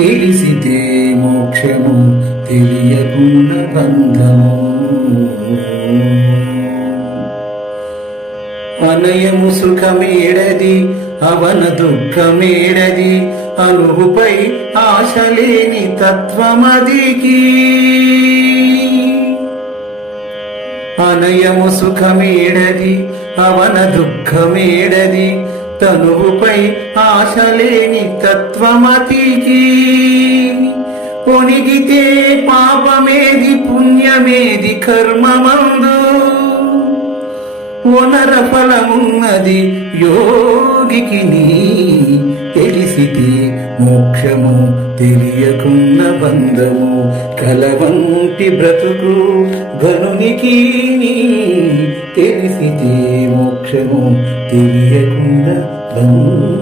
తెలిసితే మోక్షము తెలియకున్న బంధము. అనయము సుఖమేడది అవన దుఃఖమేడది అనువుపై ఆశలేని తత్వమదికి. అనయము సుఖమేడది అవన దుఃఖమేడది తనువుపై ఆశలేని తత్వమతికి పొనిగితే పాపమేది పుణ్యమేది కర్మమందు. పునర ఫలమున్నది యోగికి నీ తెలిసితే మోక్షము తెలియకున్న బంధము కలవంటి బ్రతుకు గనునికి నీ తెలిసితే మోక్షము తెలియకున్న బంధము